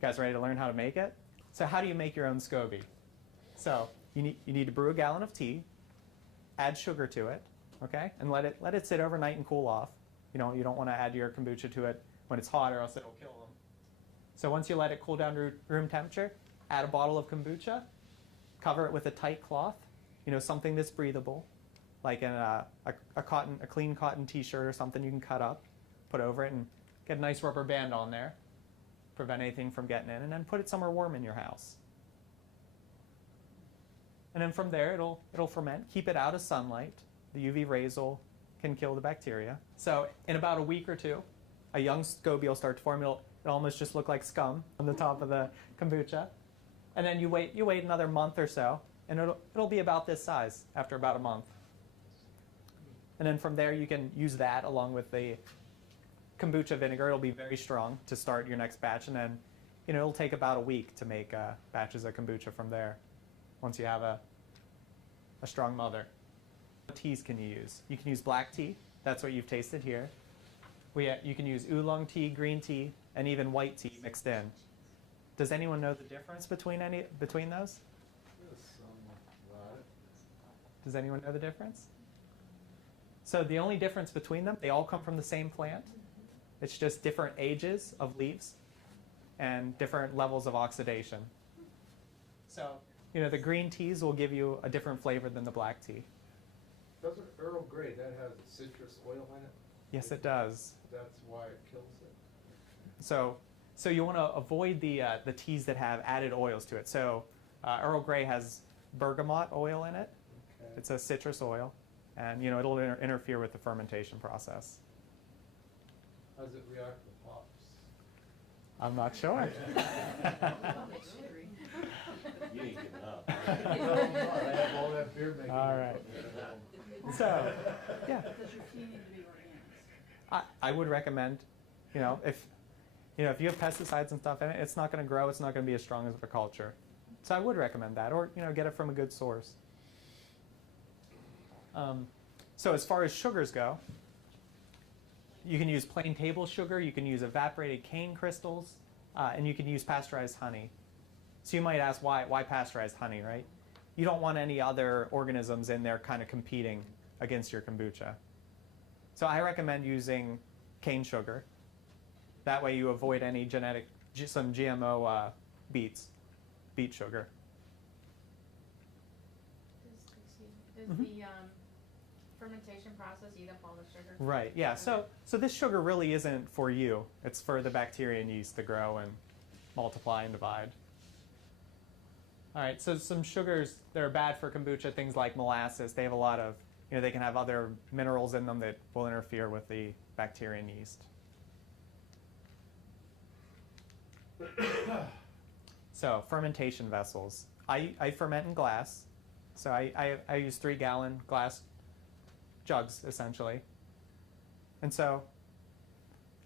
guys ready to learn how to make it? So how do you make your own SCOBY? So you need to brew a gallon of tea, add sugar to it, okay, and let it sit overnight and cool off. You don't want to add your kombucha to it when it's hot, or else it'll kill them. So once you let it cool down to room temperature, add a bottle of kombucha, cover it with a tight cloth, something that's breathable, like a clean cotton T-shirt or something you can cut up, put over it, and get a nice rubber band on there, prevent anything from getting in, and then put it somewhere warm in your house. And then from there, it'll ferment. Keep it out of sunlight. The UV rays can kill the bacteria. So in about a week or two, a young SCOBY will start to form. It'll almost just look like scum on the top of the kombucha. And then you wait another month or so, and it'll be about this size after about a month. And then from there, you can use that along with the kombucha vinegar. It'll be very strong to start your next batch, and then it'll take about a week to make batches of kombucha from there, once you have a strong mother. What teas can you use? You can use black tea. That's what you've tasted here. You can use oolong tea, green tea, and even white tea mixed in. Does anyone know the difference between those? Does anyone know the difference? So the only difference between them, they all come from the same plant. It's just different ages of leaves and different levels of oxidation. So, the green teas will give you a different flavor than the black tea. Doesn't Earl Grey, that has citrus oil in it? Yes, it does. That's why it kills it? So you want to avoid the teas that have added oils to it. So Earl Grey has bergamot oil in it. Okay. It's a citrus oil, and it'll interfere with the fermentation process. How does it react with hops? I'm not sure. You ain't getting up. No, I'm not. I have all that beer making. All right. So, yeah. Does your tea need to be organic? I would recommend, if you have pesticides and stuff in it, it's not going to grow. It's not going to be as strong as a culture. So I would recommend that, or get it from a good source. So as far as sugars go, you can use plain table sugar. You can use evaporated cane crystals, and you can use pasteurized honey. So you might ask, why pasteurized honey, right? You don't want any other organisms in there kind of competing against your kombucha. So I recommend using cane sugar. That way you avoid any some GMO beet sugar. Does the fermentation process eat up all the sugar? Right, yeah. So this sugar really isn't for you. It's for the bacteria and yeast to grow and multiply and divide. All right, so some sugars that are bad for kombucha, things like molasses, they have a lot of, they can have other minerals in them that will interfere with the bacteria and yeast. So fermentation vessels. I ferment in glass. So I use 3-gallon glass jugs, essentially. And so,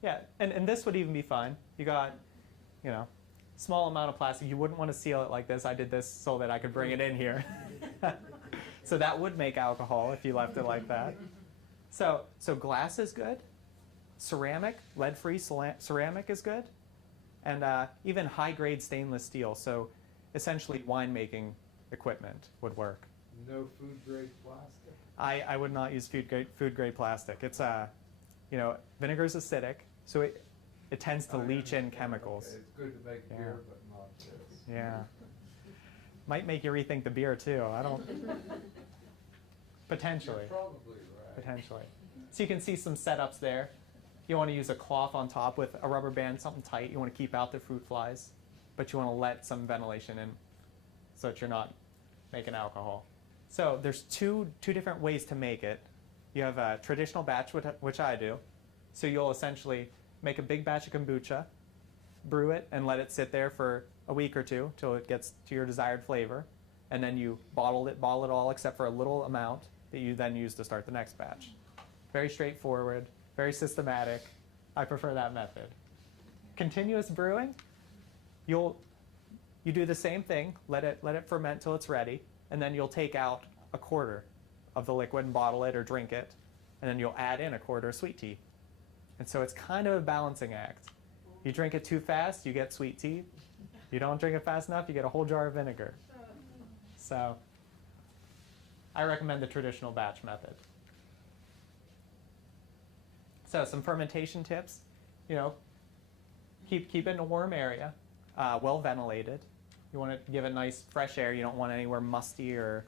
yeah, and this would even be fine. You got, small amount of plastic. You wouldn't want to seal it like this. I did this so that I could bring it in here. So that would make alcohol if you left it like that. So glass is good. Ceramic, lead-free ceramic is good. And even high-grade stainless steel. So essentially winemaking equipment would work. No food-grade plastic? I would not use food-grade plastic. It's, vinegar is acidic, so it tends to leach in chemicals. Okay. It's good to make beer, but not this. Yeah. Might make you rethink the beer, too. I don't... Potentially. You're probably right. Potentially. So you can see some setups there. You want to use a cloth on top with a rubber band, something tight. You want to keep out the fruit flies, but you want to let some ventilation in so that you're not making alcohol. So there's two different ways to make it. You have a traditional batch, which I do. So you'll essentially make a big batch of kombucha, brew it, and let it sit there for a week or two till it gets to your desired flavor. And then you bottle it all except for a little amount that you then use to start the next batch. Very straightforward, very systematic. I prefer that method. Continuous brewing, you do the same thing, let it ferment till it's ready, and then you'll take out a quarter of the liquid and bottle it or drink it, and then you'll add in a quarter of sweet tea. And so it's kind of a balancing act. Well, You drink it too fast, you get sweet tea. You don't drink it fast enough, you get a whole jar of vinegar. So I recommend the traditional batch method. So some fermentation tips, keep it in a warm area, well ventilated. You want to give it nice fresh air. You don't want anywhere musty or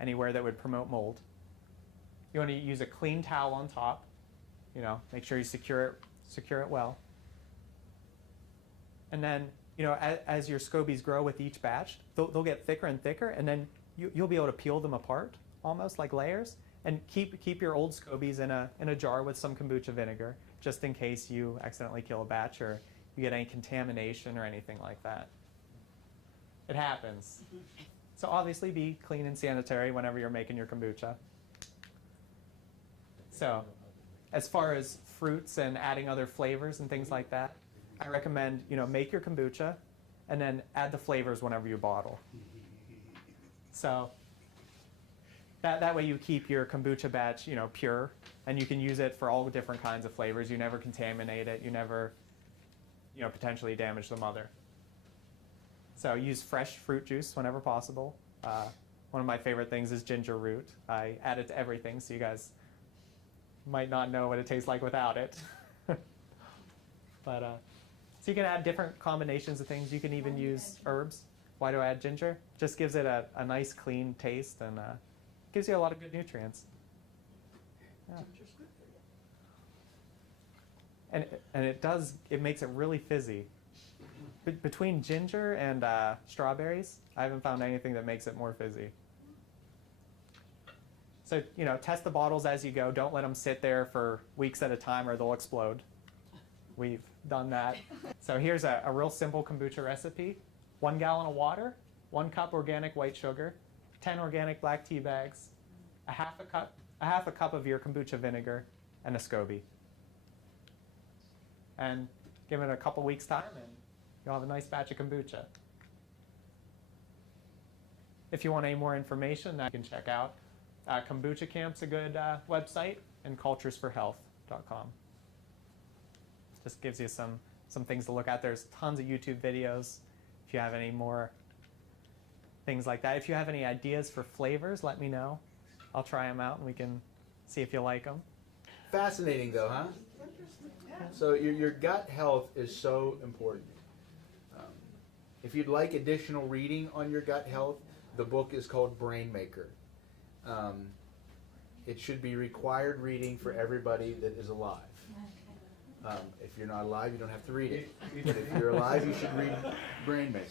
anywhere that would promote mold. You want to use a clean towel on top. Make sure you secure it well. And then, as your scobies grow with each batch, they'll get thicker and thicker, and then you'll be able to peel them apart, almost like layers. And keep your old scobies in a jar with some kombucha vinegar, just in case you accidentally kill a batch or you get any contamination or anything like that. It happens. So obviously be clean and sanitary whenever you're making your kombucha. So as far as fruits and adding other flavors and things like that, I recommend, make your kombucha and then add the flavors whenever you bottle. So that way you keep your kombucha batch, pure, and you can use it for all different kinds of flavors. You never contaminate it. You never, potentially damage the mother. So use fresh fruit juice whenever possible. One of my favorite things is ginger root. I add it to everything, so you guys might not know what it tastes like without it. But so you can add different combinations of things. You can even use herbs. Why do I add ginger? Just gives it a nice, clean taste and gives you a lot of good nutrients. Yeah. And it makes it really fizzy. Between ginger and strawberries, I haven't found anything that makes it more fizzy. So, test the bottles as you go. Don't let them sit there for weeks at a time or they'll explode. We've done that. So here's a real simple kombucha recipe. 1 gallon of water, 1 cup organic white sugar, 10 organic black tea bags, a half a cup of your kombucha vinegar, and a SCOBY. And give it a couple weeks time and you'll have a nice batch of kombucha. If you want any more information, you can check out Kombucha Camp's a good website, and culturesforhealth.com. Just gives you some things to look at. There's tons of YouTube videos. If you have any more things like that. If you have any ideas for flavors, let me know. I'll try them out and we can see if you like them. Fascinating though, huh? So your gut health is so important. If you'd like additional reading on your gut health, the book is called Brain Maker. It should be required reading for everybody that is alive. If you're not alive, you don't have to read it. But if you're alive, you should read Brain Maker.